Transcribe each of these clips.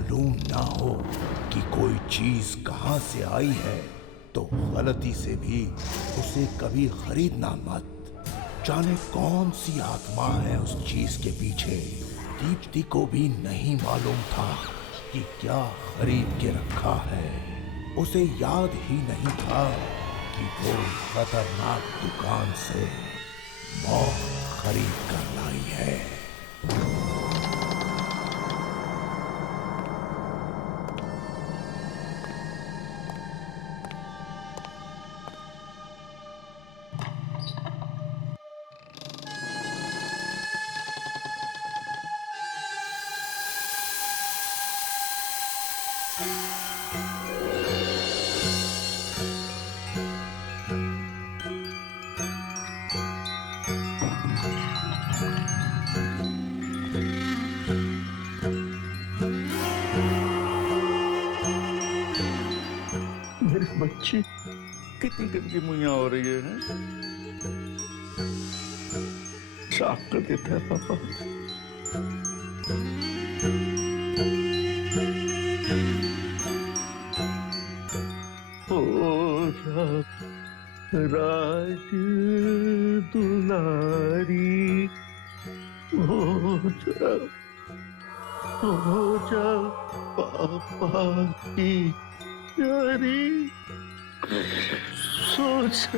मालूम ना हो कि कोई चीज कहां से आई है तो गलती से भी उसे कभी खरीदना मत। जाने कौन सी आत्मा है उस चीज के पीछे। दीप्ति को भी नहीं मालूम था कि क्या खरीद के रखा है। उसे याद ही नहीं था कि वो खतरनाक दुकान से मौत खरीद कर लाई है। मेरे बच्चे कितनी गंदी मुइया हो रही है, साफ कर देता है पापा। ओ राज दुलारी हो जा पापा की प्यारी सोच।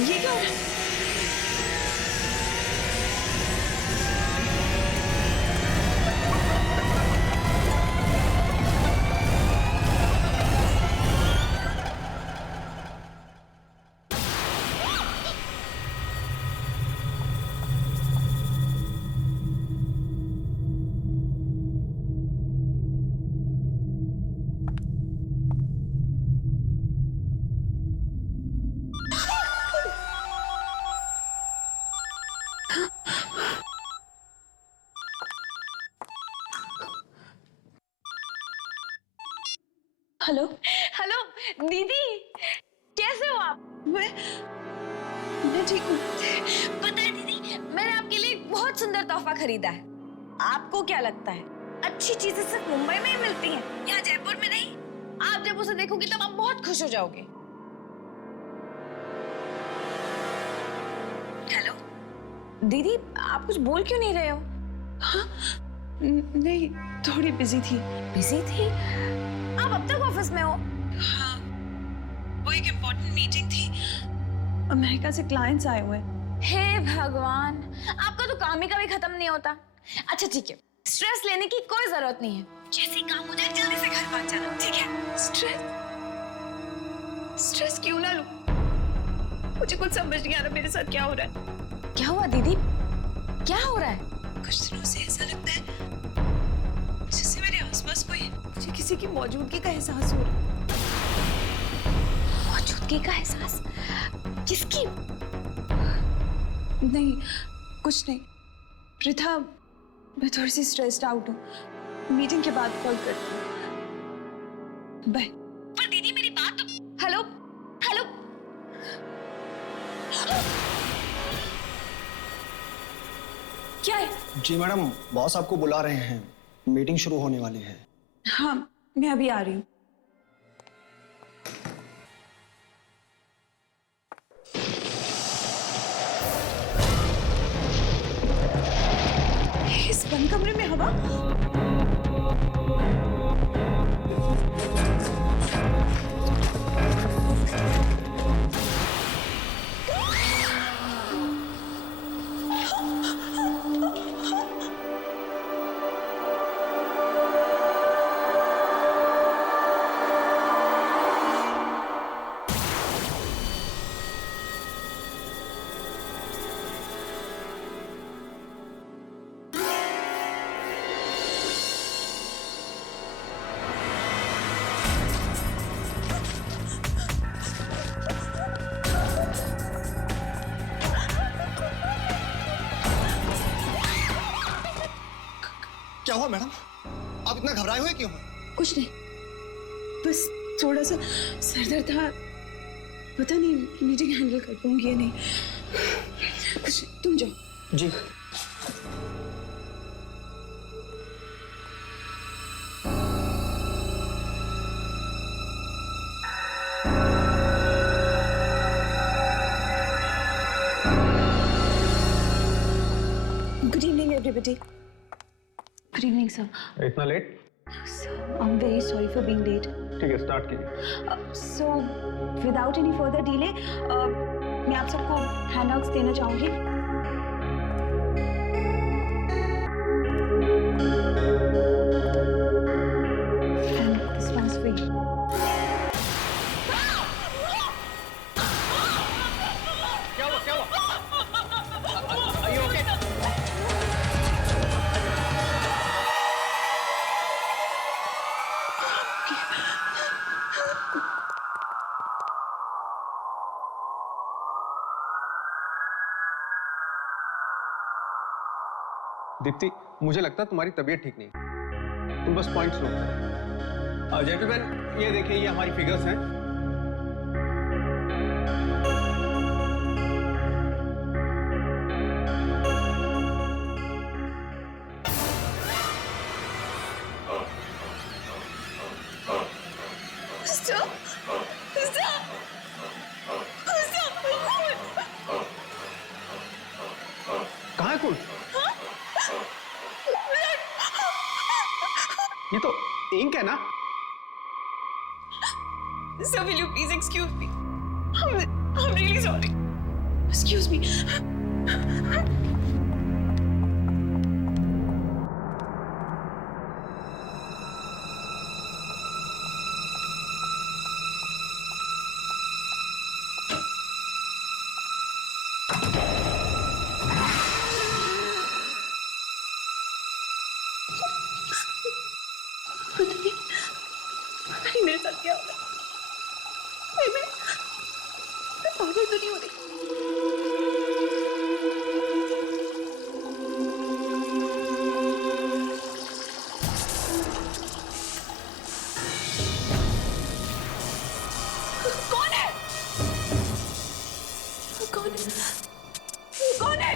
ये क्या हो रहा है? हेलो हेलो दीदी, कैसे हो आप? मैं ठीक हूँ। पता है दीदी, मैंने आपके लिए एक बहुत सुंदर तोहफा खरीदा है। आपको क्या लगता है अच्छी चीजें सिर्फ मुंबई में ही मिलती हैं या जयपुर में नहीं? आप जब उसे देखोगे तब आप बहुत खुश हो जाओगे। हेलो दीदी, आप कुछ बोल क्यों नहीं रहे हो? हाँ? नहीं, थोड़ी बिजी थी। बिजी थी? आप अब तक ऑफिस में हो? हाँ, वो एक इम्पोर्टेंट मीटिंग थी। अमेरिका से क्लाइंट्स आए हुए। हे भगवान, आपका तो काम ही कभी खत्म नहीं होता। अच्छा ठीक है, स्ट्रेस लेने की कोई जरूरत नहीं है। जैसे ही काम हो जाए जल्दी से घर पहुंच जाना, ठीक है? स्ट्रेस क्यों ना लूं? मुझे कुछ समझ नहीं आ रहा मेरे साथ क्या हो रहा है। क्या हुआ दीदी? क्या हो रहा है? कुछ दिनों से ऐसा लगता है जैसे मेरे आसपास कोई है। मुझे किसी की मौजूदगी का एहसास हो रहा है। मौजूदगी का एहसास? किसकी? नहीं, कुछ नहीं। प्रिथा, मैं थोड़ी सी स्ट्रेस्ड आउट हूँ। मीटिंग के बाद कॉल करती हूँ। बाय। पर दीदी मेरी बात तो। हेलो हेलो जी मैडम, बॉस आपको बुला रहे हैं, मीटिंग शुरू होने वाली है। हाँ, मैं अभी आ रही हूँ। इस बंद कमरे में हवा। क्या हुआ मैडम? आप इतना घबराए हुए क्यों? कुछ नहीं, बस थोड़ा सा सर दर्द था। पता नहीं मीटिंग हैंडल कर पाऊंगी या नहीं। कुछ, तुम जाओ। जी। Good evening, everybody. Good evening, sir. इतना late? So, I'm very sorry for being late. ठीक है, स्टार्ट कीजिए। So, without any further delay, मैं आप सबको handouts देना चाहूँगी। And this one's for you. Deepti, मुझे लगता है तुम्हारी तबीयत ठीक नहीं। तुम बस पॉइंट्स नोट करो। जेंटलमैन, ये देखिए, ये हमारी फिगर्स हैं। कहाँ है खून? ये तो इंक है ना? Sir, will you please excuse me? I'm really sorry. Excuse me. पता नहीं मेरे साथ क्या हो रहा है। मैं पागल तो नहीं हो रही। कौन है? कौन है? कौन है?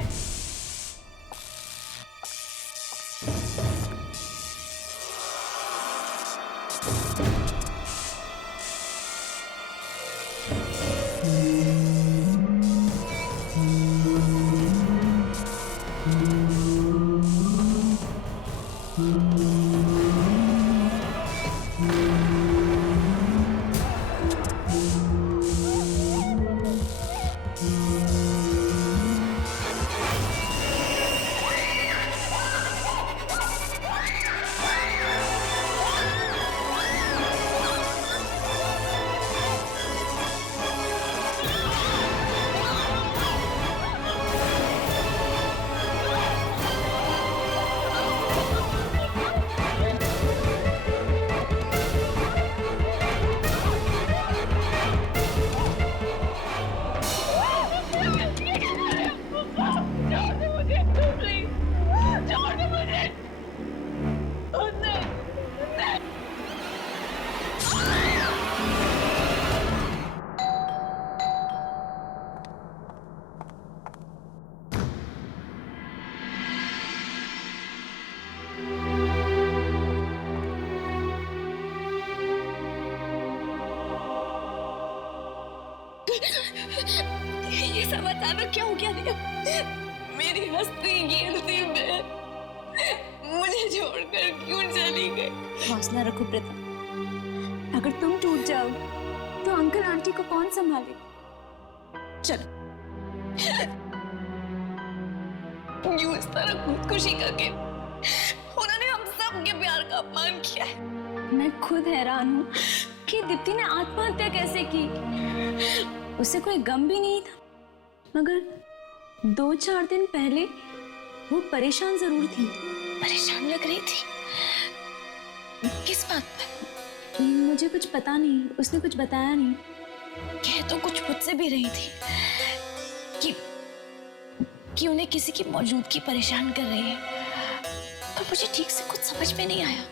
ये सब अचानक क्या हो गया रिया? मेरी हस्ती गिरती में मुझे छोड़कर क्यों चली गई? हौसला रखो प्रीता, अगर तुम टूट जाओ तो अंकल आंटी को कौन संभाले? चलो यूं इस तरह खुदकुशी करके उन्होंने हम सब के प्यार का अपमान किया है। मैं खुद हैरान हूँ कि दीप्ति ने आत्महत्या कैसे की। उसे कोई गम भी नहीं था, मगर 2-4 दिन पहले वो परेशान जरूर थी। परेशान लग रही थी? किस बात पर? मुझे कुछ पता नहीं, उसने कुछ बताया नहीं। कह तो कुछ मुझसे भी रही थी कि उन्हें किसी की मौजूदगी परेशान कर रही है, पर मुझे ठीक से कुछ समझ में नहीं आया।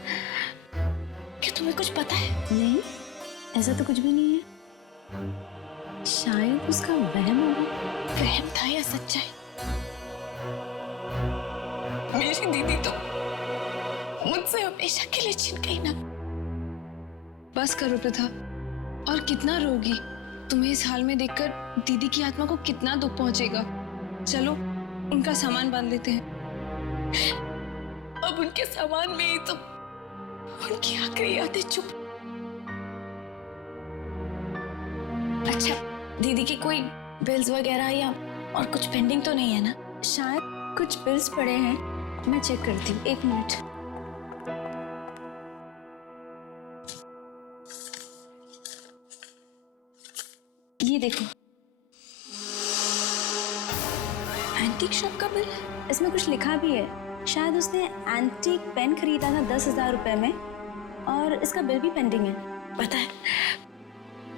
क्या तुम्हें कुछ पता है? नहीं, ऐसा तो कुछ भी नहीं है। शायद उसका वहम होगा। वहम था या सच्चाई? मेरी दीदी तो मुझसे हमेशा के लिए छिन गई ना। बस करो प्रथा, और कितना रोगी? तुम्हें इस हाल में देखकर दीदी की आत्मा को कितना दुख पहुंचेगा। चलो उनका सामान बांध लेते हैं। अब उनके सामान में ही तो उनकी आखिरी यादें चुप। अच्छा, दीदी की कोई बिल्स वगैरह या और कुछ पेंडिंग तो नहीं है ना? शायद कुछ बिल्स पड़े हैं, मैं चेक करती हूँ। 1 मिनट। ये देखो, एंटीक शॉप का बिल? इसमें कुछ लिखा भी है। शायद उसने एंटीक पेन खरीदा था 10,000 रुपए में, और इसका बिल भी पेंडिंग है। पता है,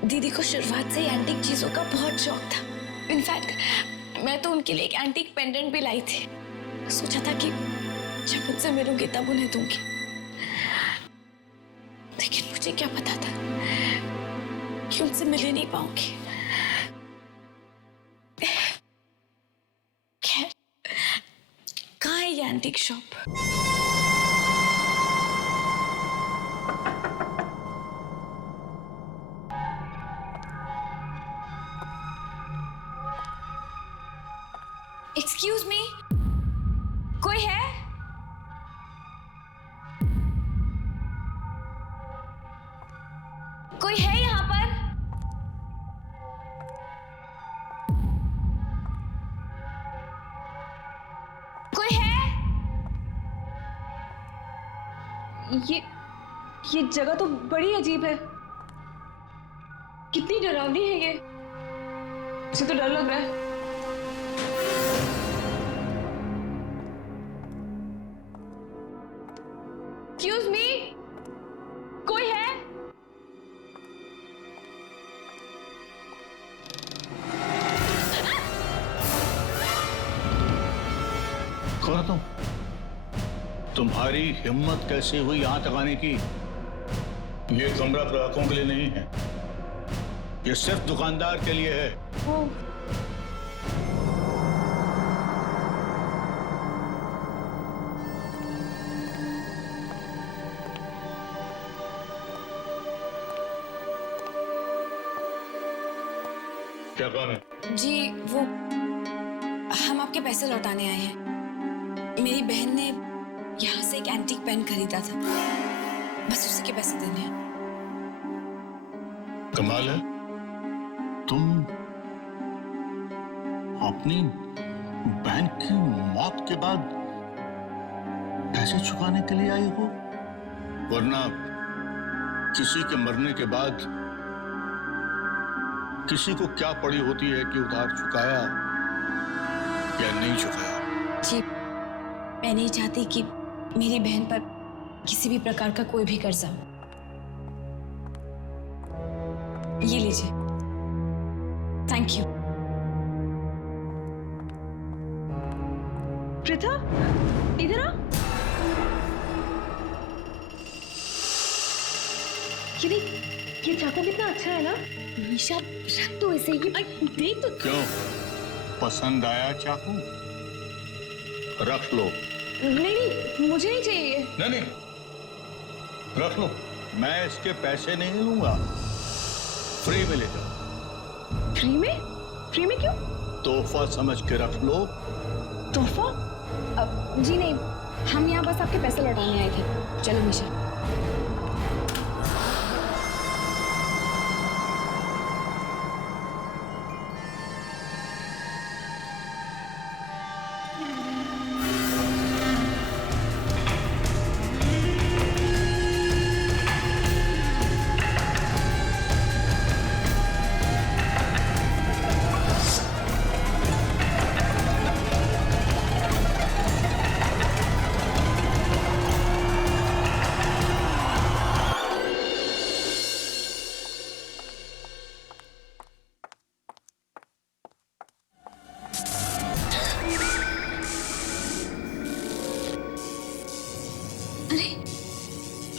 दीदी को शुरुआत से एंटीक चीजों का बहुत शौक था। इनफैक्ट मैं तो उनके लिए एक एंटीक पेंडेंट भी लाई थी। सोचा था कि जब मुझसे मिलूंगी तब उन्हें दूंगी, लेकिन मुझे क्या पता था कि उनसे मिल ही नहीं पाऊंगी। खैर, कहाँ है ये एंटीक शॉप? एक्सक्यूज मी, कोई है? कोई है यहाँ पर? कोई है? ये जगह तो बड़ी अजीब है। कितनी डरावनी है ये। मुझे तो डर लग रहा है। Excuse me, कोई है? कौन तुम? तुम्हारी हिम्मत कैसे हुई यहां तक आने की? ये कमरा ग्राहकों के लिए नहीं है, ये सिर्फ दुकानदार के लिए है। क्या काम है? जी वो, हम आपके पैसे लौटाने आए हैं। मेरी बहन ने यहाँ से एक एंटीक पेन खरीदा था, बस उसी के पैसे देने हैं। कमाल है, तुम अपनी बहन की मौत के बाद पैसे चुकाने के लिए आई हो, वरना किसी के मरने के बाद किसी को क्या पड़ी होती है कि उधार चुकाया या नहीं चुकाया। जी, मैं नहीं चाहती कि मेरी बहन पर किसी भी प्रकार का कोई भी कर्जा हो। ये लीजिए। Thank you. प्रीता, इधर आ। ये चाकू कितना अच्छा है ना? निशा, रख तो ऐसे ही। देख तो। क्यों, पसंद आया चाकू? रख लो। नहीं, मुझे नहीं चाहिए। नहीं, रख लो, मैं इसके पैसे नहीं लूंगा, फ्री में ले जाओ। फ्री में क्यों? तोहफा समझ के रख लो। तोहफा? जी नहीं, हम यहाँ बस आपके पैसे लौटाने आए थे। चलो निशा।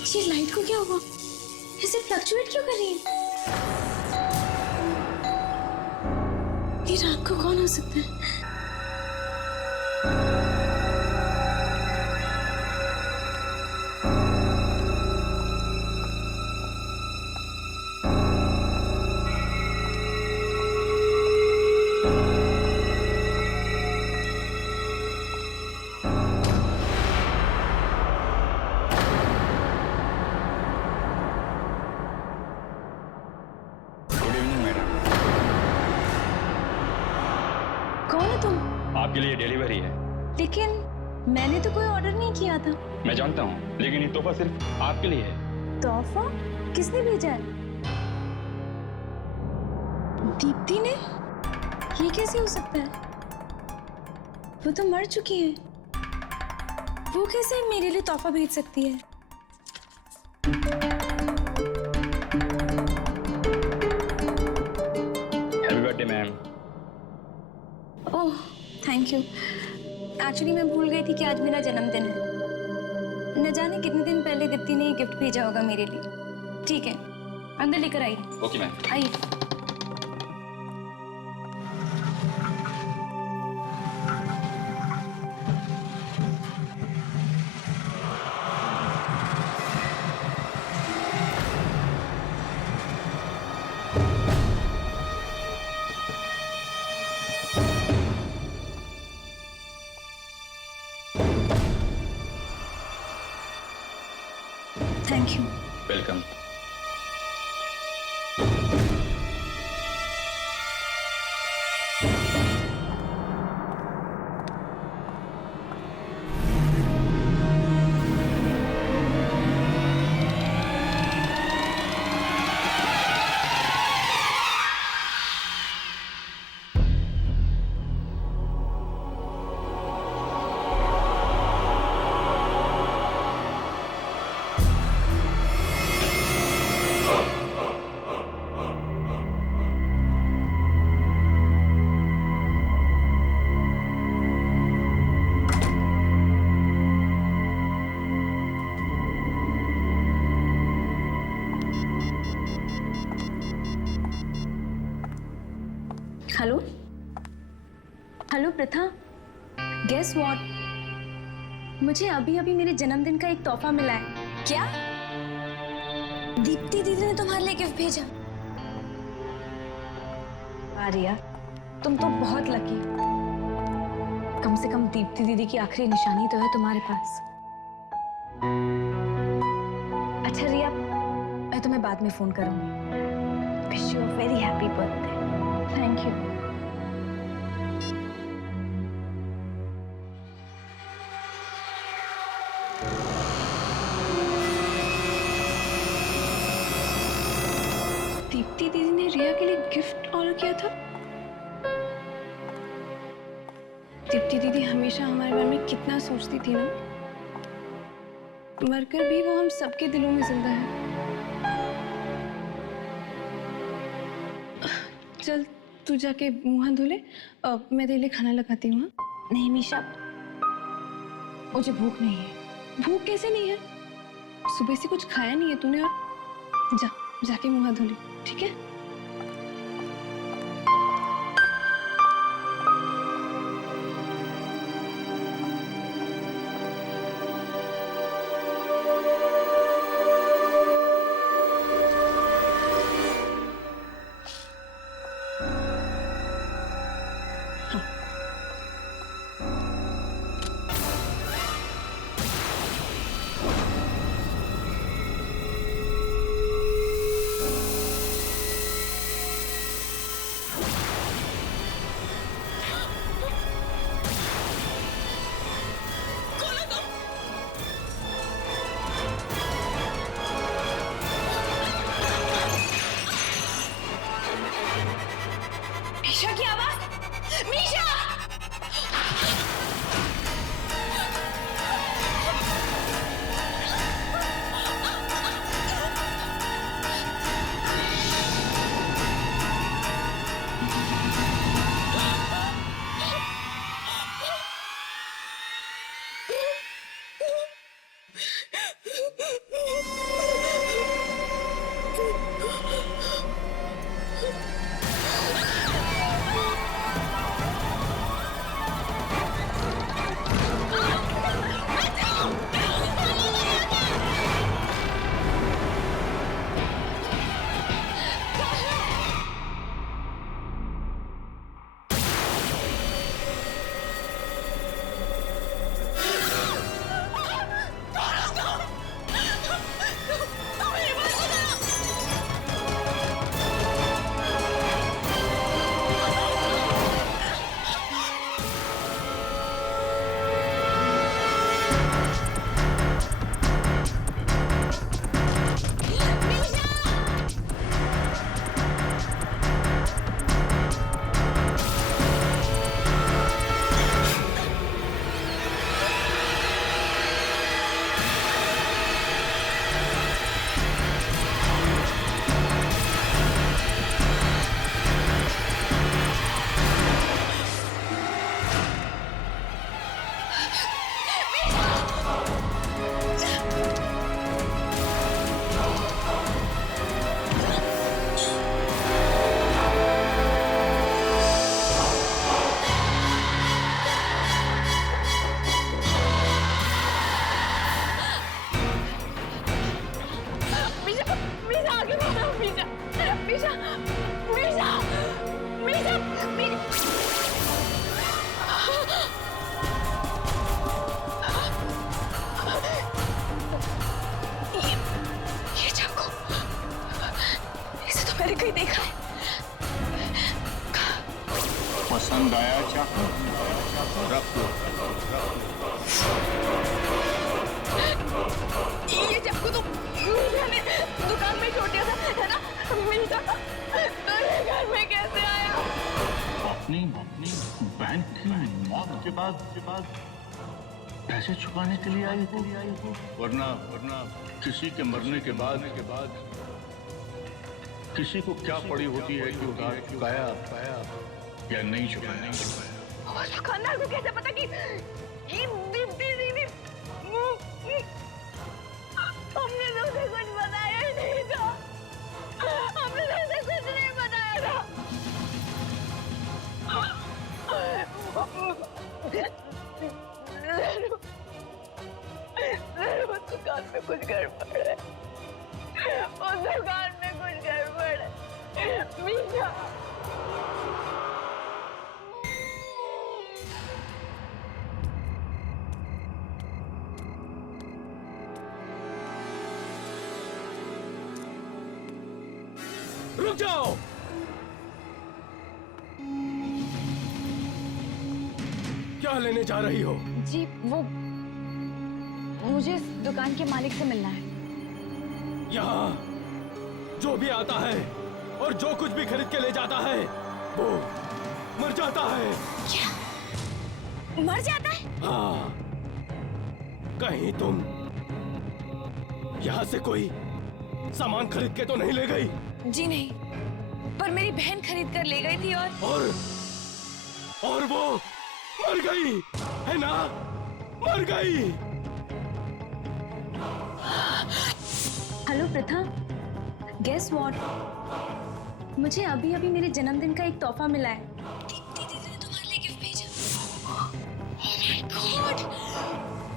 ये लाइट को क्या हुआ? ऐसे फ्लक्चुएट क्यों कर रही है? ये रात को कौन हो सकता है? कौन है तुम? आपके लिए डिलीवरी है। लेकिन मैंने तो कोई ऑर्डर नहीं किया था। मैं जानता हूँ, लेकिन ये तोहफा सिर्फ आपके लिए है। तोहफा? किसने भेजा है? दीप्ति ने? ये कैसे हो सकता है? वो तो मर चुकी है। वो कैसे मेरे लिए तोहफा भेज सकती है? Happy birthday ma'am. Oh, thank you. Actually मैं भूल गई थी कि आज मेरा जन्मदिन है। न जाने कितने दिन पहले दीप्ति ने गिफ्ट भेजा होगा मेरे लिए। ठीक है, अंदर लेकर आई। Okay ma'am. आइए। Thank you. Welcome. Hello hello Pratha, guess what? मुझे अभी अभी मेरे जन्मदिन का एक तोहफा मिला है। क्या? दीप्ति दीदी ने तुम्हारे लिए गिफ्ट भेजा? आर्या, तुम तो बहुत लकी। कम से कम दीप्ति दीदी की आखिरी निशानी तो है तुम्हारे पास। अच्छा रिया, मैं तुम्हें बाद में फोन करूंगी। Wish you a very happy birthday. Thank you. Deepti दीदी ने रिया के लिए गिफ्ट ऑर्डर किया था। दीप्ति दीदी हमेशा हमारे बारे में कितना सोचती थी ना। मरकर भी वो हम सबके दिलों में जिंदा है। चल तू जाके मुंह हाथ धो ले, मैं तेरे लिए खाना लगाती हूँ। नहीं मीशा, मुझे भूख नहीं है। भूख कैसे नहीं है? सुबह से कुछ खाया नहीं है तूने। और जाके मुंह हाथ धो ले, ठीक है? मीशा की आवाज, मीशा! कहीं देखा है? पसंद आया चाकू? रख लो। ये चाकू तो मैंने दुकान में छोड़ दिया था, है ना? मीशा तो ये घर में कैसे आया? अपनी बहन की मौत के बाद पैसे छुपाने के लिए आई हो, वरना किसी के मरने के बाद किसी को क्या पड़ी होती है कि उधार चुकाया या नहीं चुकाया। दुकानदार को कैसे पता कि दीप्ति दीदी हमने तो उसे कुछ बताया ही नहीं था, हमने तो उसे कुछ नहीं बताया था। उस दुकान में कुछ गड़बड़ है, उस दुकान में कुछ गड़बड़ है। मीशा रुक जाओ। क्या लेने जा रही हो? जी वो मुझे इस दुकान के मालिक से मिलना है। यहाँ जो भी आता है और जो कुछ भी खरीद के ले जाता है वो मर जाता है। क्या? मर जाता है? हाँ, कहीं तुम यहाँ से कोई सामान खरीद के तो नहीं ले गई? जी नहीं, पर मेरी बहन खरीद कर ले गई थी और वो मर गई है ना? मर गई। Hello Pratha, guess what? मुझे अभी अभी मेरे जन्मदिन का एक तोहफा मिला है। दीदी ने तुम्हारे लिए गिफ्ट भेजा।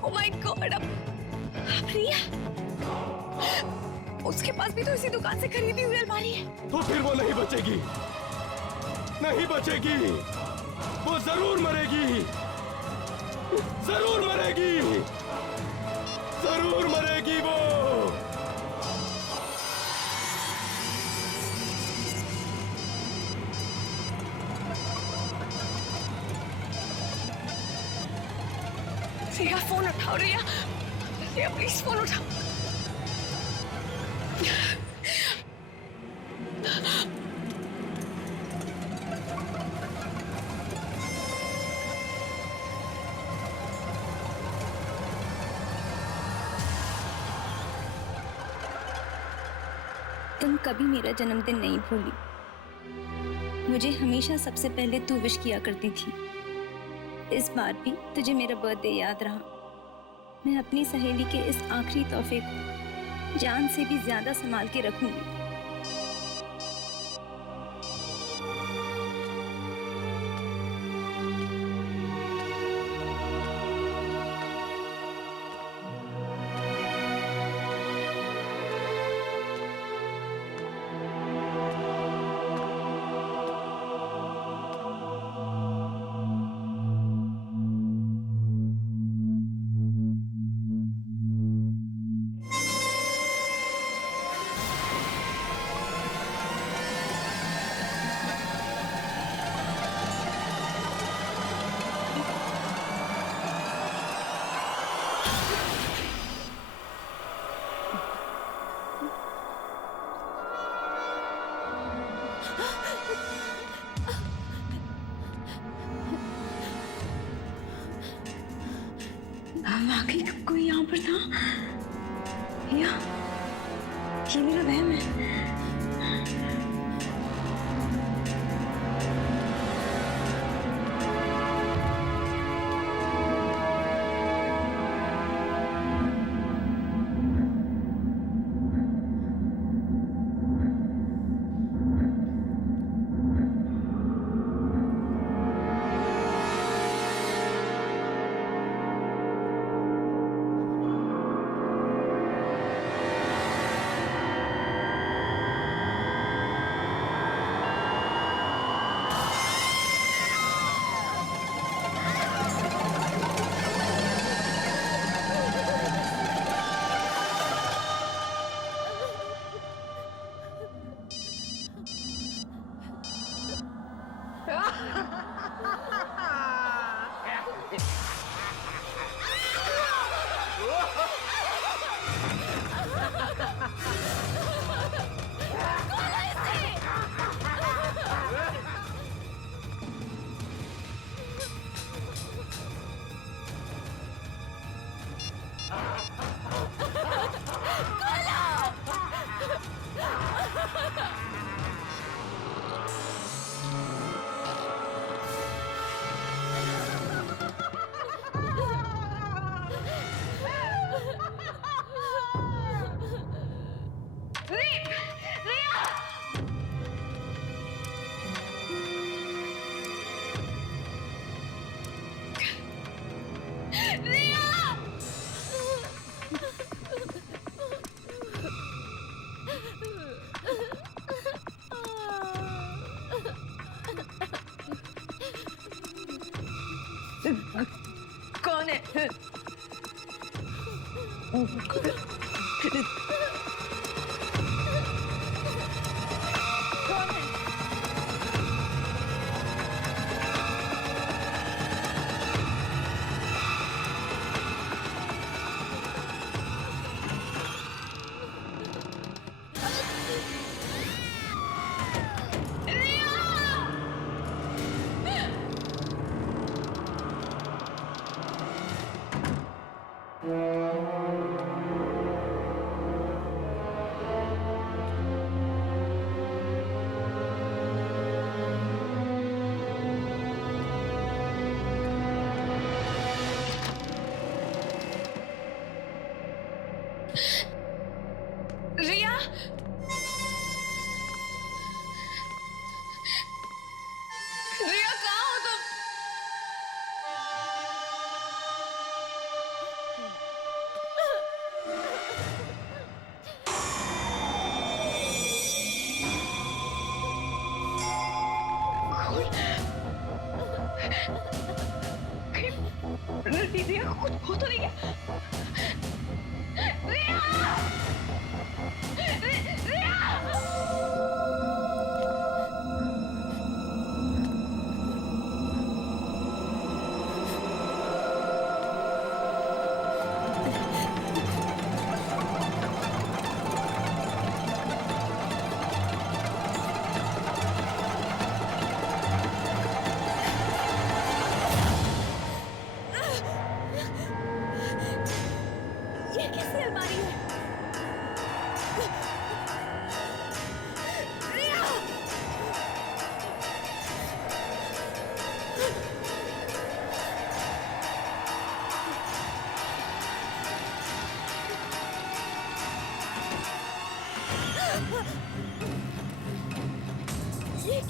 ओह माय गॉड, अब रिया, उसके पास भी तो इसी दुकान से खरीदी हुई अलमारी है। तो फिर वो नहीं बचेगी, नहीं बचेगी, वो जरूर मरेगी, जरूर मरेगी, जरूर मरेगी वो। रिया फोन उठाओ, रिया प्लीज फोन उठाओ। तुम कभी मेरा जन्मदिन नहीं भूली। मुझे हमेशा सबसे पहले तू विश किया करती थी। इस बार भी तुझे मेरा बर्थडे याद रहा। मैं अपनी सहेली के इस आखिरी तोहफे को जान से भी ज्यादा संभाल के रखूंगी। वाकई कोई यहाँ पर था या ये मेरा वहम है? कौन है? रिया, रिया कहाँ हो तुम? रिया कुछ हो तो नहीं गया? रिया!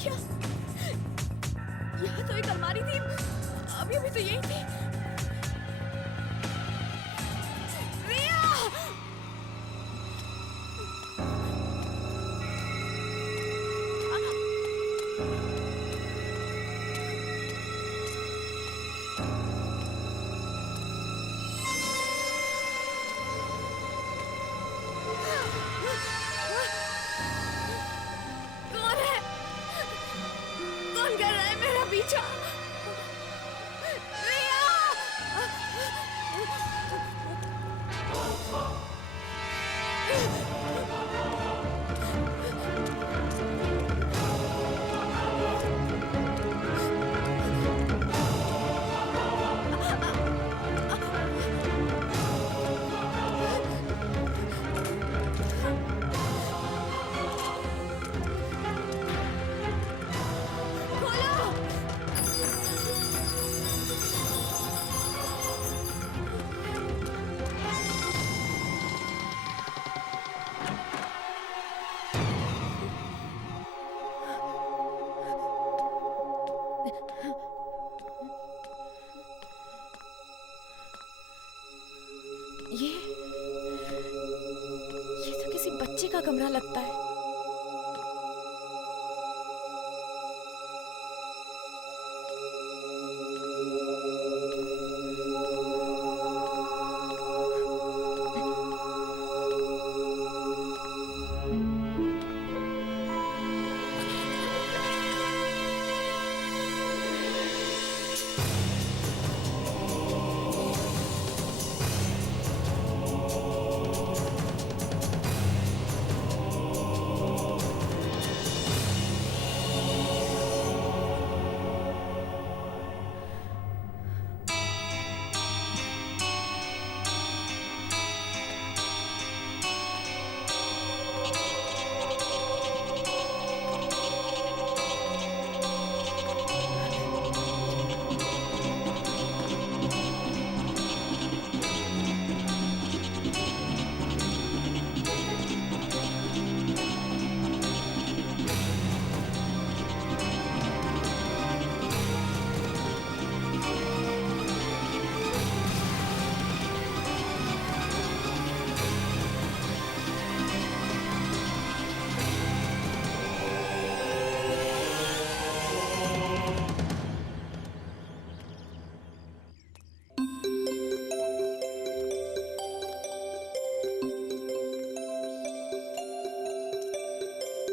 क्या यहाँ तो एक अलमारी थी, अभी अभी तो यही थी। रिया! कौन है? कौन कर रहा है मेरा पीछा? रिया! खोलो! ये तो किसी बच्चे का कमरा लगता है।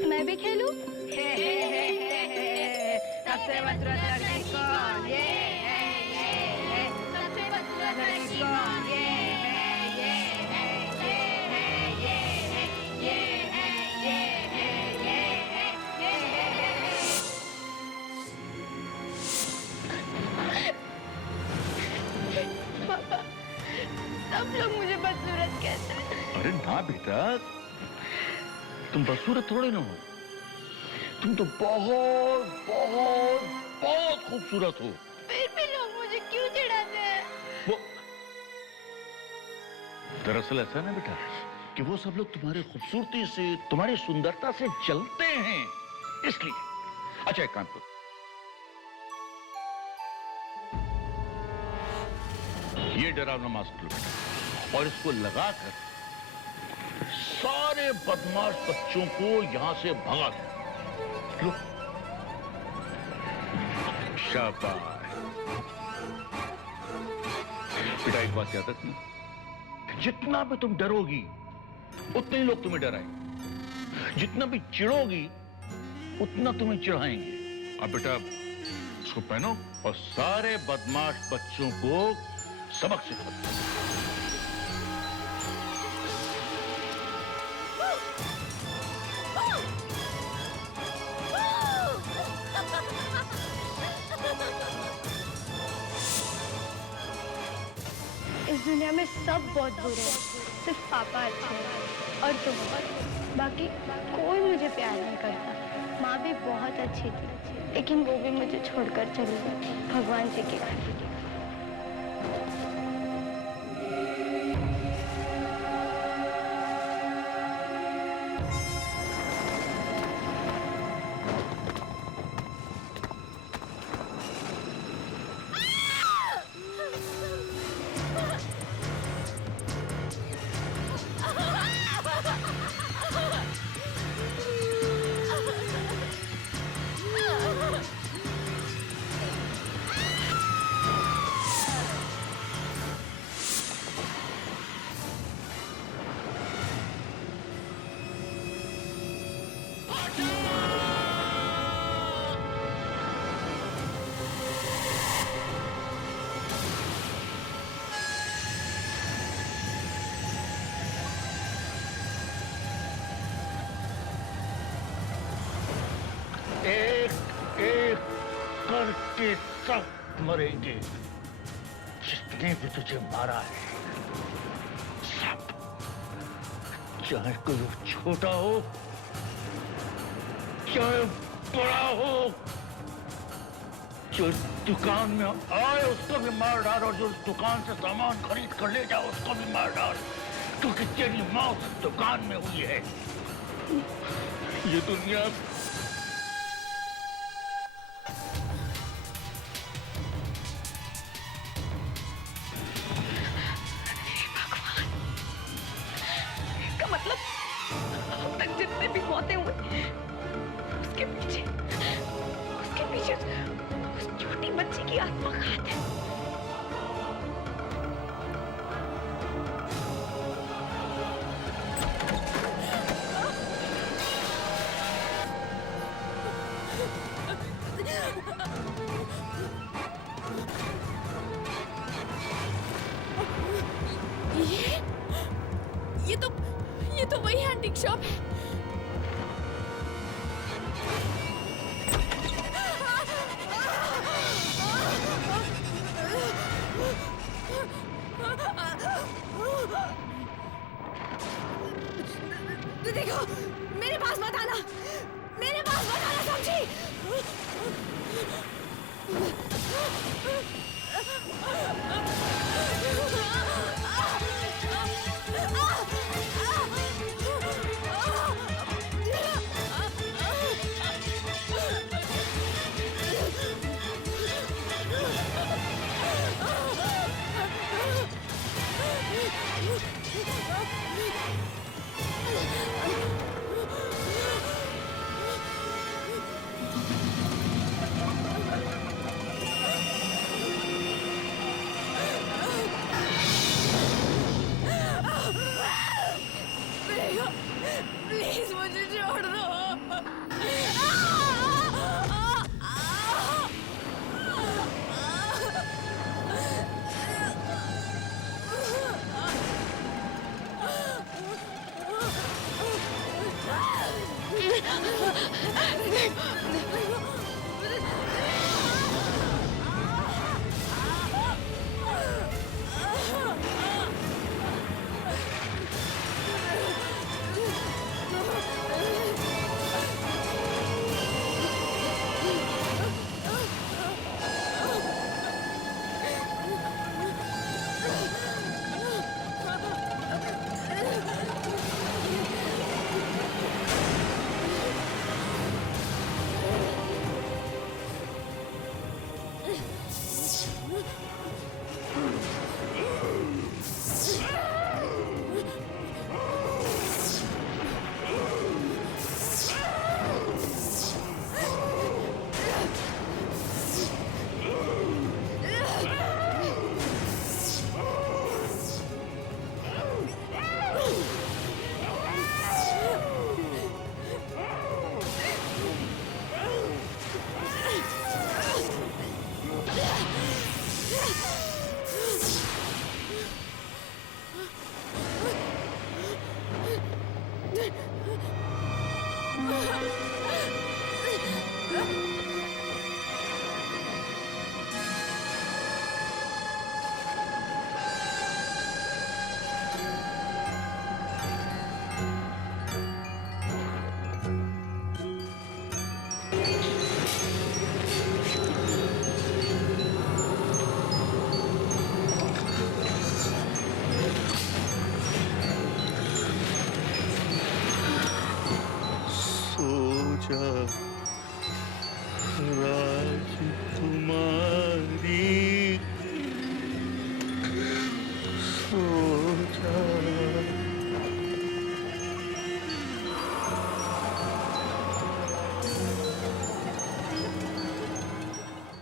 मैं भी खेलूं? सबसे मधुर लड़की कौन? ये है। सबसे मधुर लड़की कौन? ये है। पापा, सब लोग मुझे बदसूरत कहते हैं। अरे ना बेटा, तुम बदसूरत थोड़े ना हो, तुम तो बहुत बहुत बहुत खूबसूरत हो। फिर भी लोग मुझे क्यों चिढ़ाते हैं? वो दरअसल ऐसा ना बेटा कि वो सब लोग तुम्हारी खूबसूरती से, तुम्हारी सुंदरता से जलते हैं, इसलिए। अच्छा एक काम करो, ये डरावना मास्क लो और इसको लगाकर सारे बदमाश बच्चों को यहां से भगा दो। लो, शाबाश। बेटा एक बात याद रखना, जितना भी तुम डरोगी उतने ही लोग तुम्हें डराएंगे, जितना भी चिढ़ोगी उतना तुम्हें चिढ़ाएंगे। अब बेटा इसको पहनो और सारे बदमाश बच्चों को सबक सिखाओ। इस दुनिया में सब बहुत बुरे हैं, सिर्फ पापा अच्छे हैं और तुम। बाकी कोई मुझे प्यार नहीं करता। माँ भी बहुत अच्छी थी, लेकिन वो भी मुझे छोड़कर चली गई भगवान जी के घर। करके सब मरेंगे, जिसने भी तुझे मारा है सब, चाहे कोई छोटा हो चाहे बड़ा हो, जो दुकान में आए उसको भी मार डाल और जो उस दुकान से सामान खरीद कर ले जाओ उसको भी मार डाल, क्योंकि तेरी मौत उस दुकान में हुई है। ये दुनिया इसका मतलब अब तक जितने भी मौतें हुई उसके पीछे उस छोटी बच्ची की आत्मा का हाथ है। ये तो वही एंटीक शॉप है। देखो, मेरे पास मत आना, समझी? प्लीज मुझे छोड़ दो। राजकुमार